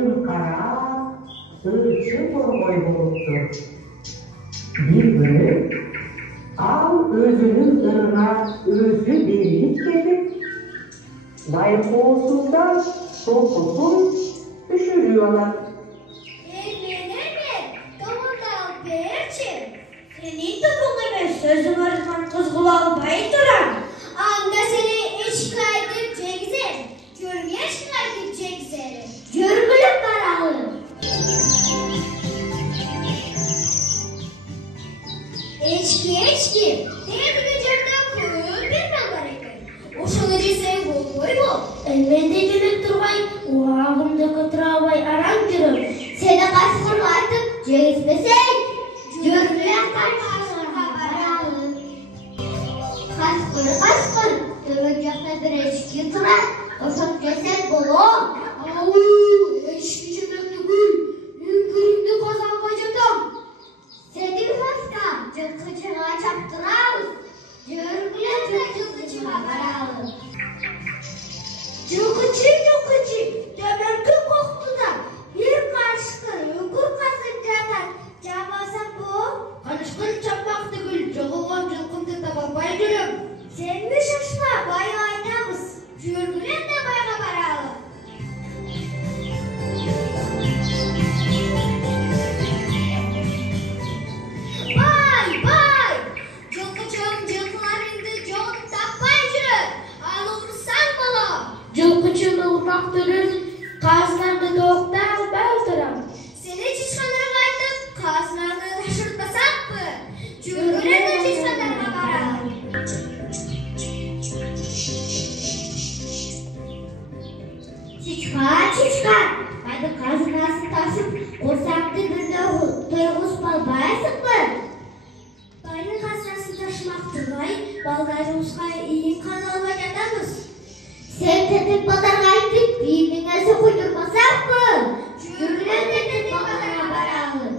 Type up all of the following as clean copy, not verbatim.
boyun kara, ırçı boy buluttu. Bir günü av özünün ırına özü derilip gelip, layık olsun da sokusun düşürüyorlar. Senin topuğuna sözüm arasından kız kulağı bayıtıram. Anda seni şikayet edeceksin. Görmeye şikayet edeceksin. Görgülük paralı. Eçki. Diye bileceğimden koyun bir nagareke. O şalıcı sen boy bu. Elbette gülük durmay. O ağımdaki travay aran kırım. Seni kaç kırmaydım. Cezmesen. Görgülük paralı. Kaskır. Dövecekte bir eşki tırar. Osat keset bolum. Eşki cemekli gül. Yünkürümde kazan kaçırdım. Seni kaska. Cılkıcığa çaptırağız. Görgüle cılkıcığa paralı. Cılkıcı. Demek koktu da. Bir karşıkı yunkur kasıncadan. Cavasa bu. Kanışkın çapmak değil. Cılkıgan cılkındı da babay gülüm. Sen mi şaşma? Bayağı oynamız. Görgülen de bayağı paralı. Vay! Cılkıcığım cılkılarında çok tapay jürür. Alırsan bana. Cılkıcığım ılmak dönür. Kazlarını doğuktan baldıram. Seni çişkanlara kaydım. Kazlarını taşırtmasak mı? Görgülen de çişkanlarına paralı. Çiçka. Hadi kazınası taşıp korsaktı bir de toyğuz balbayasın mı? Bayın kazınası taşımak durmay, balgayımızga iyi kanalına yadamız. Sen tetik badargaydık, birbirine koydurmasak mı? Görülen de tetik badara paralı.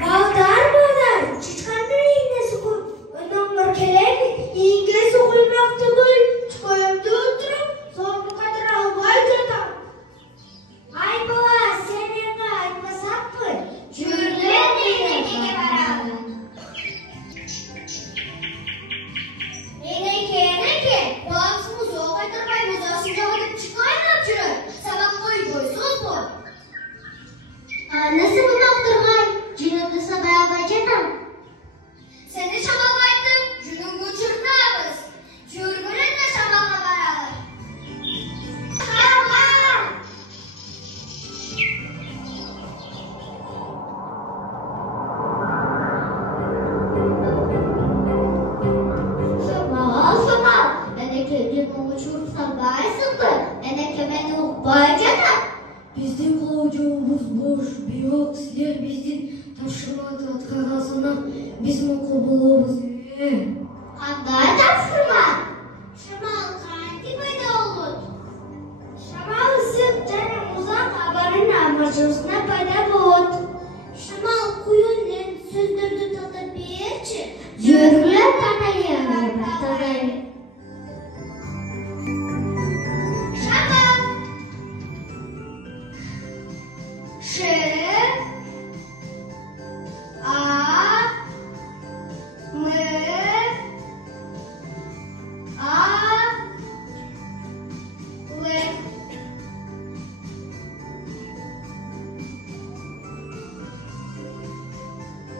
Bağlar, çiçkanları iğnesi koy. Adamlar kelebek, iğnesi koymakta gül. Çıkayımda oturup, son bu kadar almay tutam. Ay baba, sen yenge aytmasak mı? Görülen de iğneke paralı. Eneke, bağımsımız o kadar kaymazasınca vakit çıkayın atırır. Sabah koy koysuz bu. Nasıl bu doktorlar? Cünündü sabaya bacınım. Seni şamalaydım, cünün uçurdağımız. Cürgüne de şamala baralı. Şamal. Eneke cünün uçursan baysın mı? Eneke beni bacınım. Bizim kılıcımız boş, bir yok sizler bizim taşırma kağıdına bizim okulumuz. Kanday taşırma. Şamal kanti böyle olur. Şamal sırf canım uzak haberin amacısına böyle bulut. Şamal kuyunlen süzdürdü tadı bir içi. Yürüler tanayı.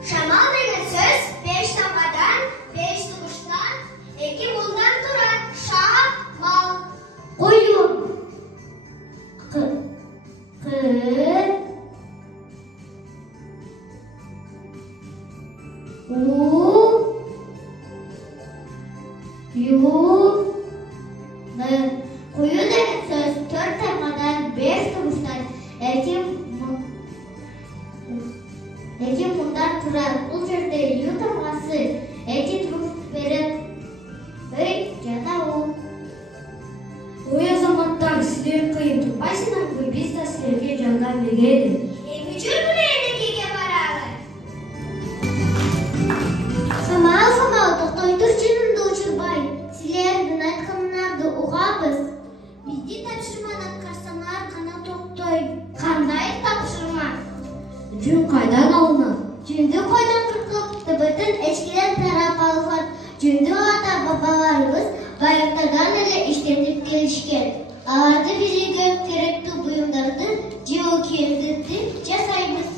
Şamal denen söz 5 damladan, 5 tuştan, 2 bundan durar. Şamal. Koyun. Koyun denen söz 4 damladan, 5 tuştan, 2 bundan durar. Bu жерде yutulması 2 turuş verip жана ой азаматтар силер кыйын турбайсыңар ғой, биз да силерге жардам берели. Эми жүргүлө энекеге баралы. Самал, токтой тур, жөнүмдү учурбай. ата-бабаларыбыз баягыдан эле иштетип келишкен. Аларды биздин керектүү буюмдарды жөө кийимдерди жасайбыз.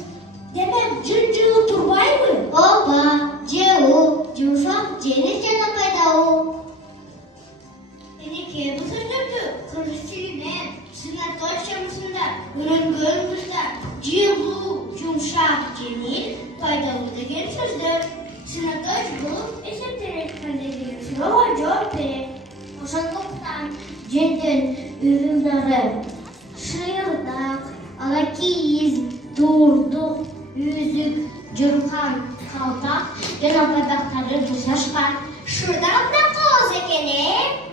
Демек, жын-жылуу турбайбы? Ооба, жөө, жумшак, жеңил жана пайдалуу. Энеке, бул сөздөрдү кыргыз тилинен сынаточ жамысында үйрөнгөнбүздө жылуу, жумшак, жеңил, пайдалуу деген сөздөр. Сынаточ бул эсептелет деген суроого жооп берет. Ошондуктан жөндөн уюмдары шыйырдак, алакииз, дуурдук, үзүк, журкан, калпак жана пайдактары жасашкан. Шырдак да кооз экен,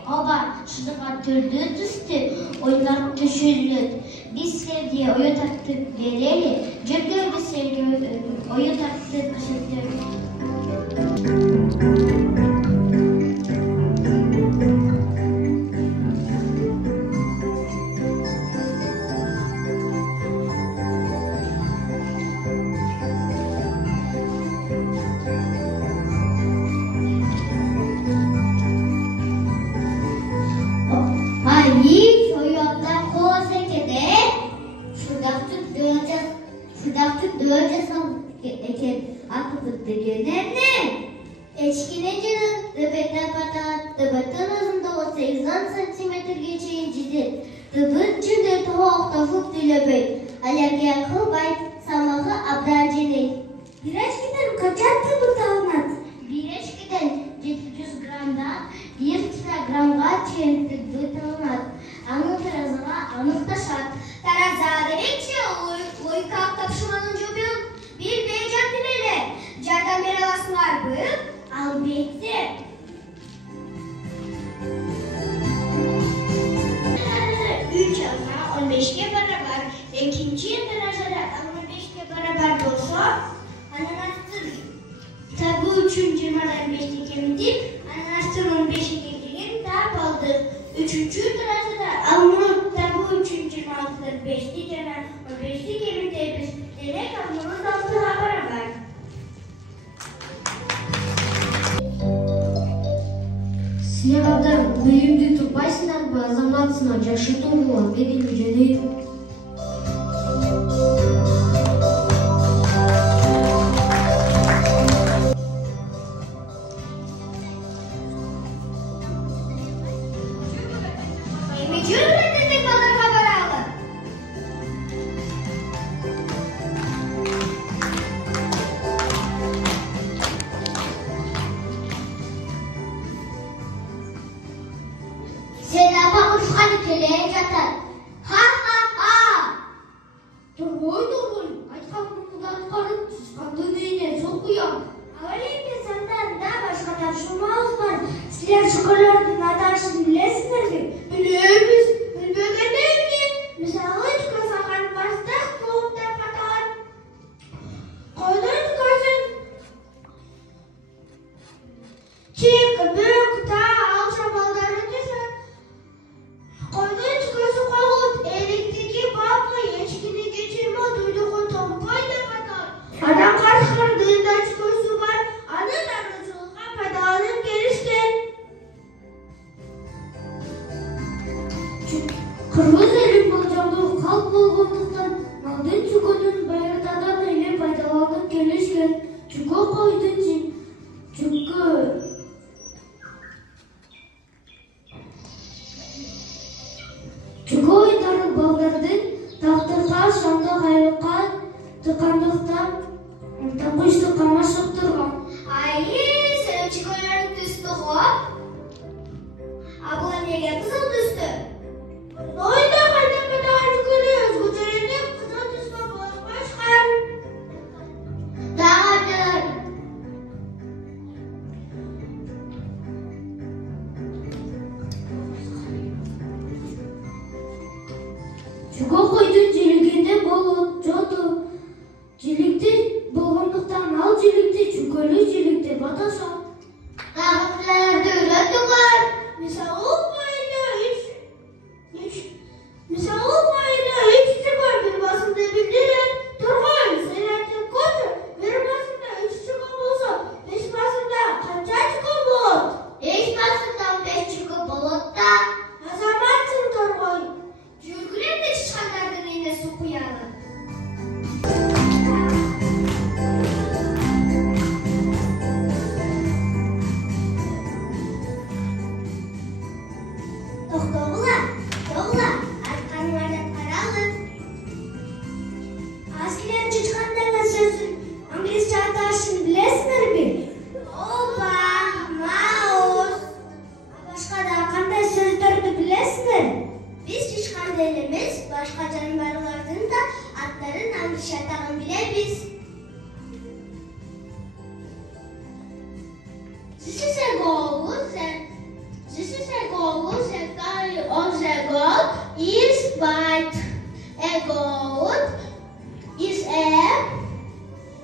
Ооба, шырдакка түрдүү түстүү оюндар төшөлөт. Биз силерге оюн тартып берели, жөкө биз силерге оюн тартып көрсөтөлү. Ечкине жыны дыбеттен батат, дыбыттын ұзындығы 80 сантиметрге чейін жетет. Дыбыт жүнді тоқтафып түйлөбөйт, аллергия кылбайт, салмағы абдан жеңил. Бир ечкиден канча дыбыт алынат? Бир ечкиден 700 граммдан 1 килограммга чейин дыбыт алынат. Анын таразыга аныкташат. Тараза дегенче логика тапшырманын жобун билбей жатып эле. Жардам бере аласыңарбы? Албетте. 3 ана 15-ге барабар, экинчи таразада 15-ге барабар болсо, анын астын табуу үчүн 20-дан 5-ти кемитип, анын астын 15-ге деген таап алдык. Үчүнчү таразада муну табуу үчүн 26-дан 5-ти жана 15-ти кемитебиз. Демек, мунун 6-га барабар. Силер абдан билимди турбайсыңарбы? Азаматсына жашытууга бедели жөнөйт. Sedapa uçkan keleye jatar. Ha ha ha. Турбой. Айткан мурундан карып, тусканды мээне сокуям. Ал эми сандан да башка тапшырмабыз бар. Силер шоколордун аташын билесиңерби? Билебиз. Билбеген эмне? Мисалы, чукасакан бастык клуб деп аталат. Кайдан чукасың? Чек, бөк, та, алча балдары түшөт. Кайдан чукасы калып, электики бабы ечкини кечирме дуйдугун топкой деп атат. Анан каршылардын да чукасы бар. Аны дарылчылыкка пайдаланып келишкен. Кыргыз эли болжолдуу калп болгондуктан малдын чүкөнүн байыртадан эле пайдаланып келишкен. Чүкө койдун чүкө ойдары балдардын тактырга шандык айлыкка тыккандыктан такычты камашып турган. Сен чукаларын түстү го? А бул эмнеге кызыл түстү? Ойда кайда пайдаланып көрөбүз, көчөрүндө кызыл түскө болушкан. Дагы Чүкө койдун жилигинде болот, жоту. Жиликти болгондуктан ал жиликти чүкөлүү жилик деп аташат. дагы тилерди үйрөтүңөр. Мисалы пайда үч чүкө бир басымда билдирет. Тургай, сен айтып көрчү. Бир басымда 3 чүкө болсо, 5 басымда канча чүкө болот? 5 To'xtag'lar, arqanlardan qaralım. Askilerce çıkanlarla sözün İngilizce ataşını bilesizler mi? Opa, mouse. Başka da qanday sözlerdi bilesizler? Biz çıkanlarımız başka canlılardan da adların İngilizce atağını bilemiz. This is a goal. The color of the goat is white. A goat is a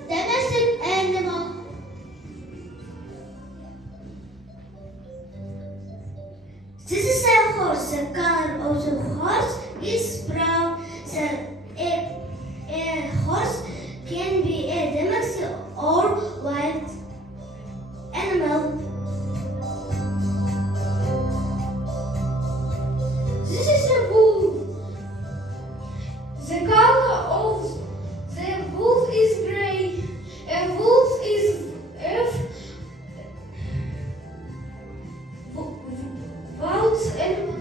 domestic animal. This is a horse. The color of the horse is brown. A horse can be a domestic or wild animal. This is a wolf. The color of the wolf is gray. A wolf is wild animal.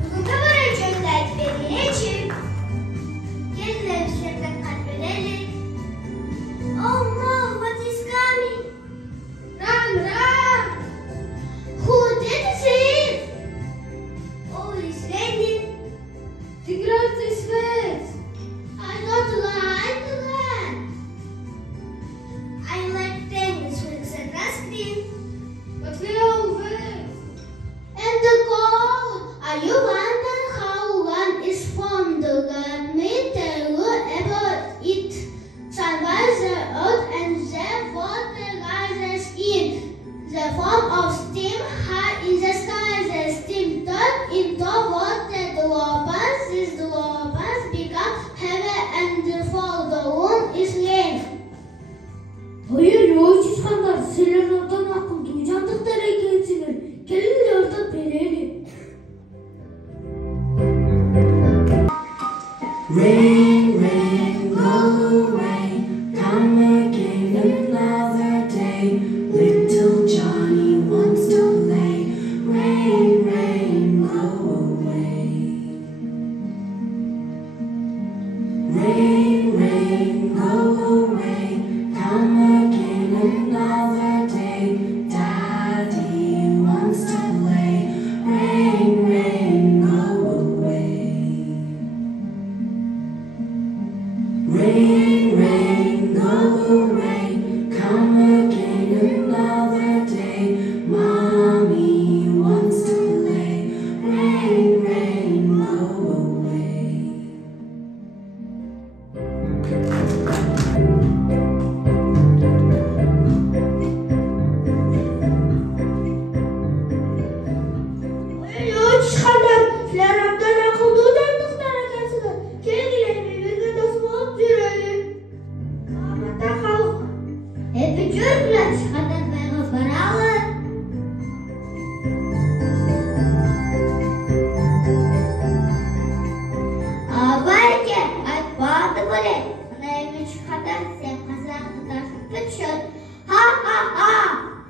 Bugün kamera gönderdi vereceğim. Gelin bizlerden kalbeleri. Oh no, what is coming? Run! Who did it? Oh, it's raining. The ground is wet. I don't like that. I like things with the grass green. But we are wet. And the cold. Are you wondering how one is formed? Let me tell you about it. Sunlight the earth and the water rises in the form of steam high in the sky. The steam turns into water droplets. These droplets become heavy and fall down is rain. Hayır yok çıkanlar. Senin oradan akıl duyacaktıkları ekensiniz. Gelin de orada belirli. Rain, rain, go away, come again another day. Little Johnny wants to play. Rain, rain, go away. Rain, rain, go away, come again another day. Daddy wants to play. Rain, rain, go away. Rain, rain, go away, come again another day. Mommy wants to play. Rain, rain, go away. Yok çıkanlar. Sizler oradan akıl duyacaktıkları ekensiniz. Gelin birlikte dost olup yürüyelim. Ahmet'e kalk. Öpücükler çıkanlar beraber. Abayca, ay bağırdı böyle. Bana evin çıkanlar sen kazandı taşıp ha ha ha.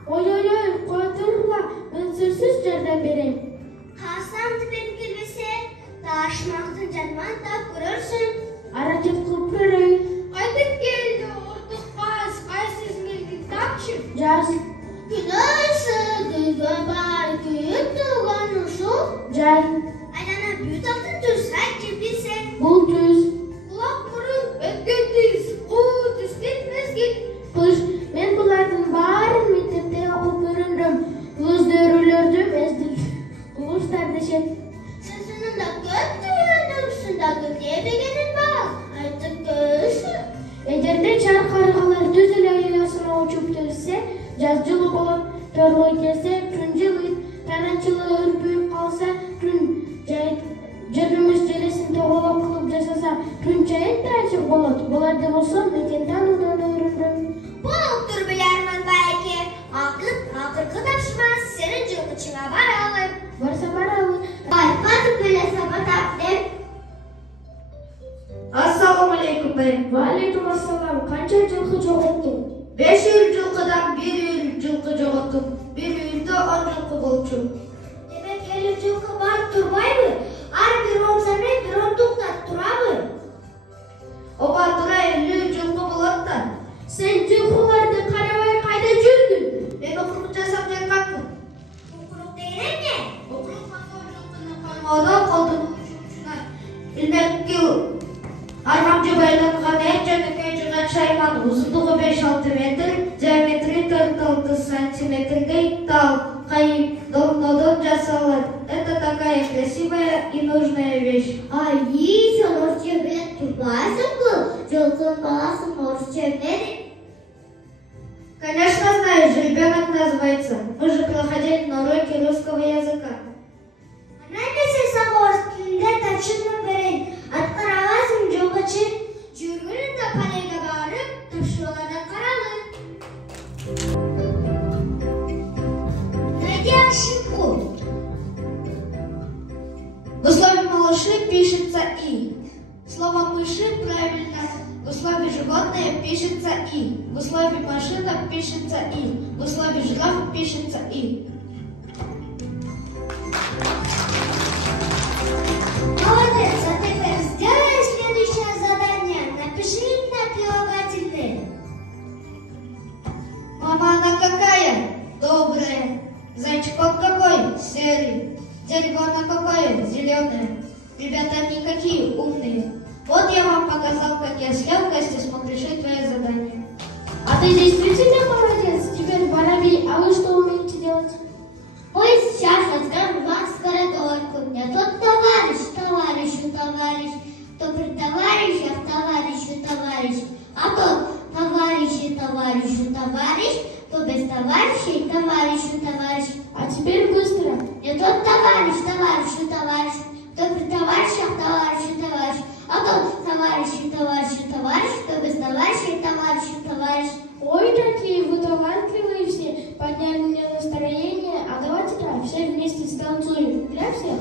Oy koydurma. Ben sözsüz yerden vereyim. Hasan benim gülmesi. Taşmaktın canman da görürsün. Hareket kıpırın. Artık geldi ortak kaz. Kaysız milki takşı. Caz. Güneşi güzel belki tuğanı şu. Cay. Aynen büyük altın düz. Herkes bilsin. Bul düz. Kulak burun. Ötgündüz. Kut üstünmez git. Kız. Ben bunlardan bağırın mektepte okup öğrendim. Kız dörülürdüm ezdik. Kuluş kardeşim. Sesinin de götürüyorsun da götürebilin bak. Artık göğsün. Ederде çar kargalar düz ile yaylasına uçup düşse, жазчылы болып торлой келсе, түн жылыйт, таранчылы үрпүйүп қалса, түн жайыт, жырымыш желесин тоголоп кылып жасаса, түн жайыт да ачык болот. Буларды болсо мекен таануудан үйрөндүм. Bulup dur bilerman belki. Akıl tapşmaz. Senin cılgıçına varalım. Барса баралы. Ay batık bile sabatap de. Assalamu aleykum bey. Валейкум ассалам. Канча жылкы жоготтуң? 500 жылқыдан 100 жылқы жоғалттым. 1 үйінде 10 жылқы болчу. Demek 50 cılgı сантиметр, диаметрі 4-6 сантиметрдей тал, кайып долгодон жасалат. Это такая красивая и нужная вещь. Ай, сен орысча білет тұрбайсың бұл? Жылқын баласын орысча біледі? Конечно, знаешь, ребенок называется. Мы же проходили на уроке русского языка. Annesi sana orası tilinde tavşırma verin. Atkaravasın jogaçı. Жүргүнүн да панельге барып, тапшыруулардан каралып. Найди ошибку. В условии малыши пишется «и». Слово «мыши» правильно. В условии животное пишется «и». В условии машина пишется «и». В условии жирафа пишется «и». Молодец, а теперь сделай следующее задание. Напиши имя прилагательное. Мама, она какая? Добрая. Зайчик он какой? Серый. Дерево она какое? Зеленое. Ребята, они какие умные. Вот я вам показал, как я с легкостью смог решить твое задание. А ты действительно молодец. Теперь воробей, а вы что умеете делать? Ой, сейчас расскажу вам скороговорку. У меня тот товарищ, товарищ, то при товарищах товарищ, а тот товарищ, то без товарищей товарищ. А теперь быстро. Не тот товарищ, то при товарищах товарищ, а тот товарищ, то без товарищей товарищ. Ой, какие вы талантливые все. Подняли мне настроение. А давайте-ка все вместе станцуем. Для всех.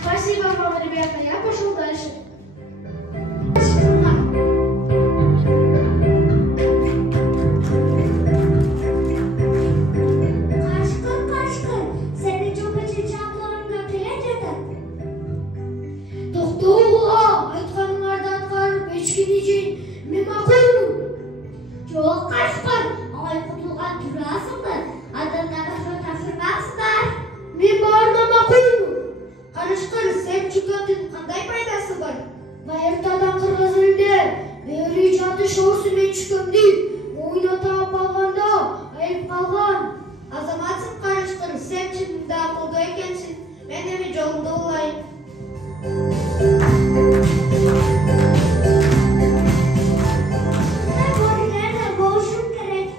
Спасибо вам, ребята. Я пошел дальше. Kaşkın, seni çok çiçeklerimle gelecekti. Doktorluğa aytkanыңарды аткарып эчкин үчүн мен макулмун. Çok kaşkın, ай кутулган турасыңбы? Адамдарға шо тапшырмаксыңдар. Мен баарына макулмун. Карышкыр, сен чүгөндүн кандай пайдасы бар? Байыртадан кыргыз элинде бери жаты шоусу мен чүкөмдү мойнуна таап алганда айып калган. Азаматсың Карышкыр, сен чынында акылдуу экенсиң. Мен эми жолумду улайын. Ben böyle nerede boğuşum gerek?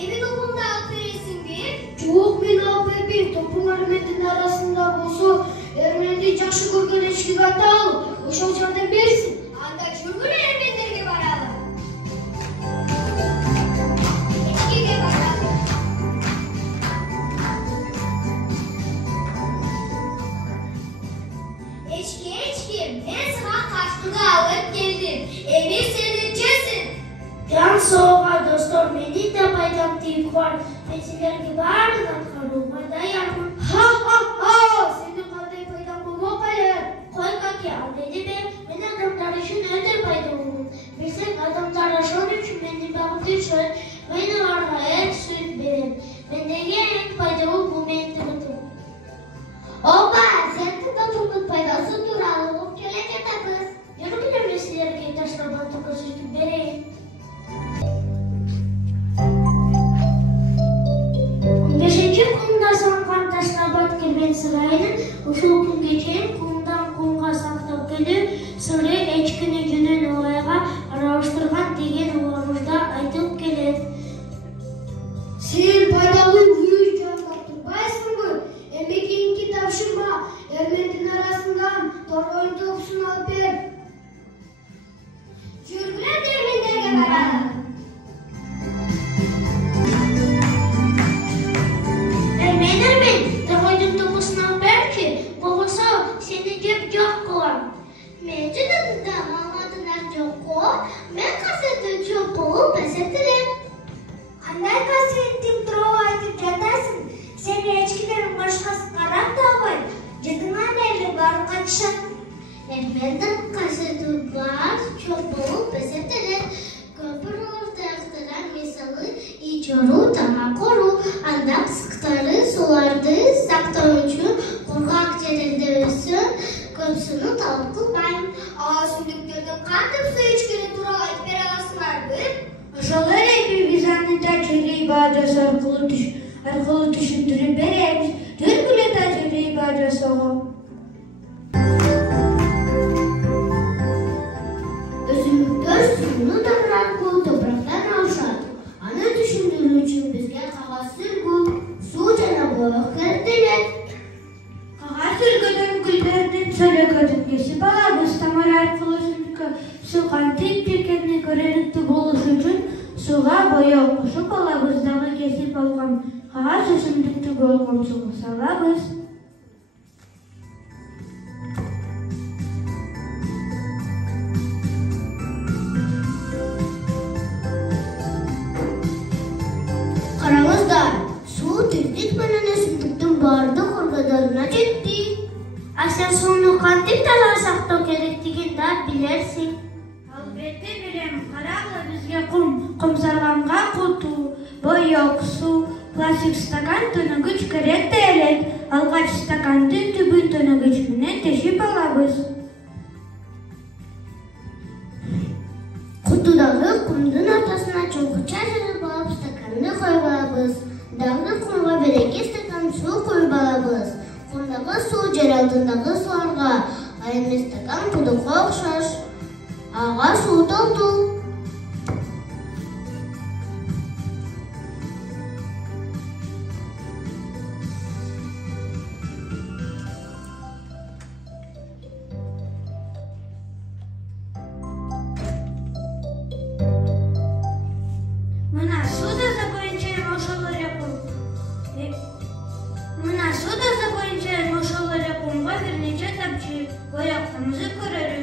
Evin okulunda alıp verirsin bir. Жок, мен алып бербейм. Топуңар мендин арасында болсо, эрменди жакшы көргөн эчкиге айта ал. Ошол жардам берсин. Anda çürgün ermenlerge baralım. Eçkiye baralım. Eçki, ben sana kaşkını alıp geldim. Emir senincesin. Жан соога достор, менин да пайдам тиіп бар. Мен силерге баарын аткарууга даярмын. Ха-ха-ха! Сенин кандай пайдаң болмок эле? Кой каки, ал деди бе, мен адамдар үчүн өтө пайдалуумун. Билсең, адамдар ошон үчүн мени Ушул күнгө чейин кумдан кумга сактап келүү, сыры эчкини жөнөн ылайга аралаштырган деген угунузда айтылып келет. Сен пайдалуу үй жамап турбайсыңбы? Эми кийинки тапшырма, эрмендин арасынан торгоюн топусун алып бер. Жүргүлөр эрмендерге баралы. Эрмен, торгоюн топусун алып берчи, болбосо сени жеп жок кылам. Мен жөнүндө маалыматыңар жокко, мен касетти жооп болуп эсептелем. Кандай касиеттин тууралуу айтып жатасың? Сен эчкилерин башкасын карап да албай, жыгыңан эле баары катышат. Эрмендин касети бар, жооп болуп эсептелет. Көпүр орталыктар мисалы ичору, тамак коруу, анда кысыктары суларды сактоо үчүн кургак жеринде өссүн, көпсүнү талап кылбайм. Сүмдүктөрдүн кантип суу ичкени тууралуу айтып бере аласыңарбы? Ошол эле биз аны тажрыйба жасоо аркылуу түшүндүрүп беребиз. Жүргүлө тажрыйба жасоого. Өсүмдүктөр сууну топурактан алышат. Аны түшүндүрүү үчүн бизге кагаз сүргү, суу жана боек керектелет. Кагаз сүргөдөн гүлдөрдүн сөлөкөдүн кесип алабыз. Тамыр аркылуу өсүмдүккө суу кантип кеткени көрүнүктүү болуш үчүн сууга боек кошуп алабыз. Дагы кесип алган кагаз өсүмдүктү болгон сууга салабыз. Караңыздар, суу тиздик менен өсүмдүктүн баардык органдарына жетти. Сен сууну кантип таза сактоо керектигин да билерсиң. Албетте билем. Карагыла, бизге кум салганга куту, боек, суу, пластик стакан, төнөгүч керек да элек. Алгач стакандын түбүн төнөгүч менен тешип алабыз. Кутудагы кумдун ортосуна чоңкуча жарып алып стаканды коюп алабыз. Дагы кумга 1-2 стакан суу коюп алабыз. Кумдагы суу жер алтындагы суларга, а эми стакан кудукка окшош. Ага суу толду. Мына суу таза боюнча ошол эле кумга бир нече тамчы боек тамызып көрөлү.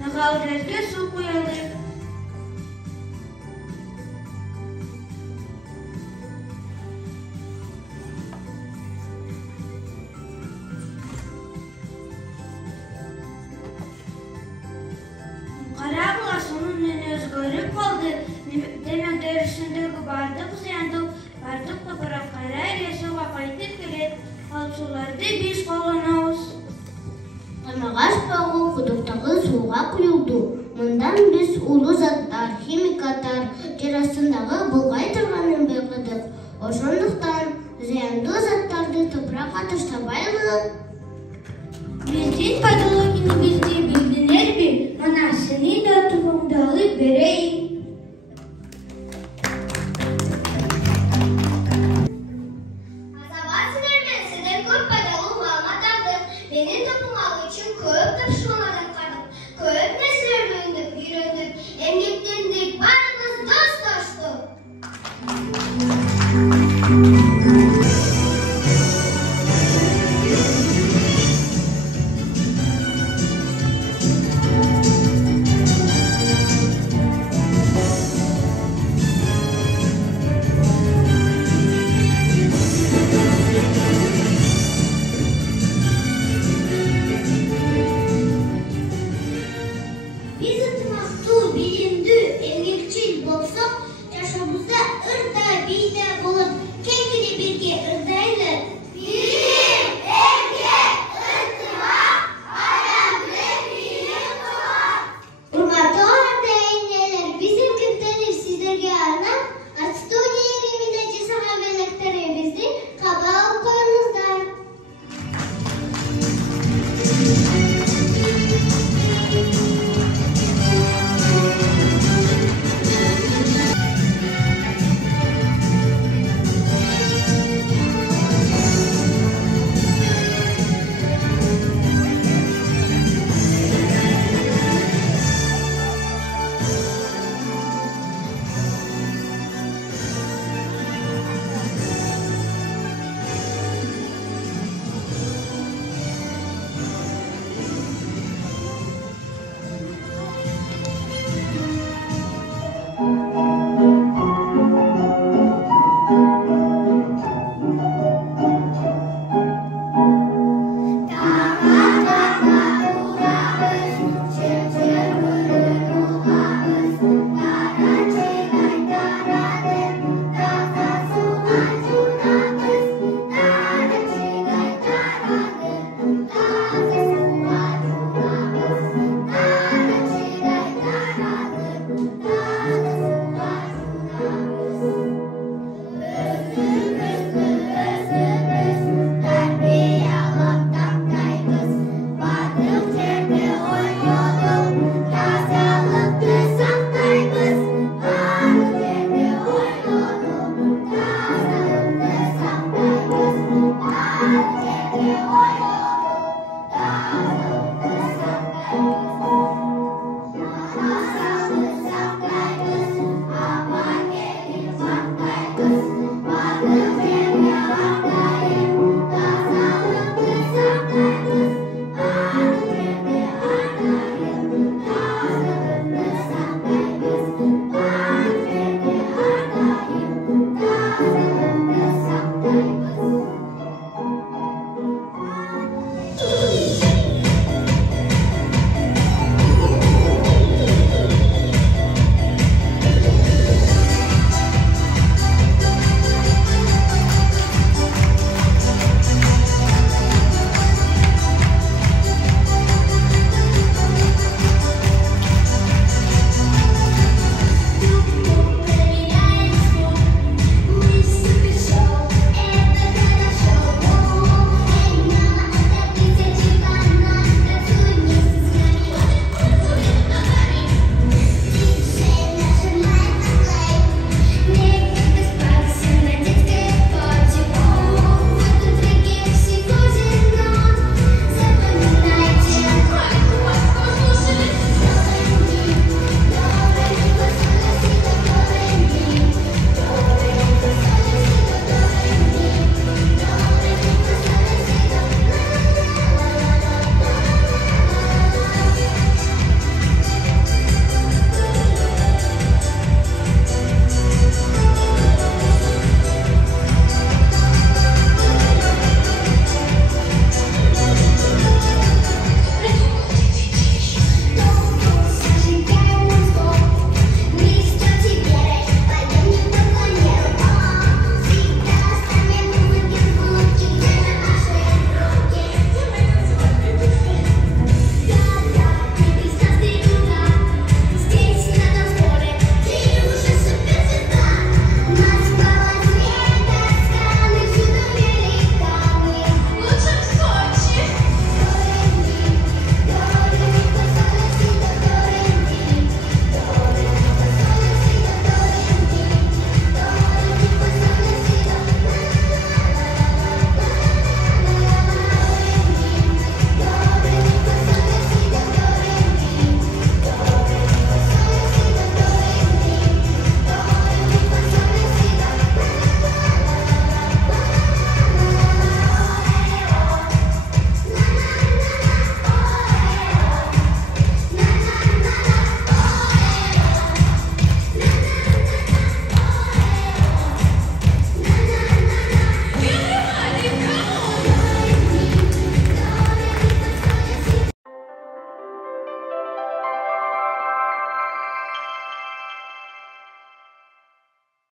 Дагы ал жерге суу куялы. Карагыла, суунун үнү өзгөрүп калды. Демек дөрүсүндөгү бардык зыяндуу, бардык топурак кайра эле сууга кайтып келет. Ал сууларды биз колдонобуз. Камагаш багуу кудуктагы сууга куюлду. Мындан биз улуу заттар, химикаттар жер астындагы булгай турганын байкадык. Ошондуктан зыяндуу заттарды топуракка таштабайлы. Биздин патологиябызды билдиңерби? Мына сени да тубуңду алып берейин.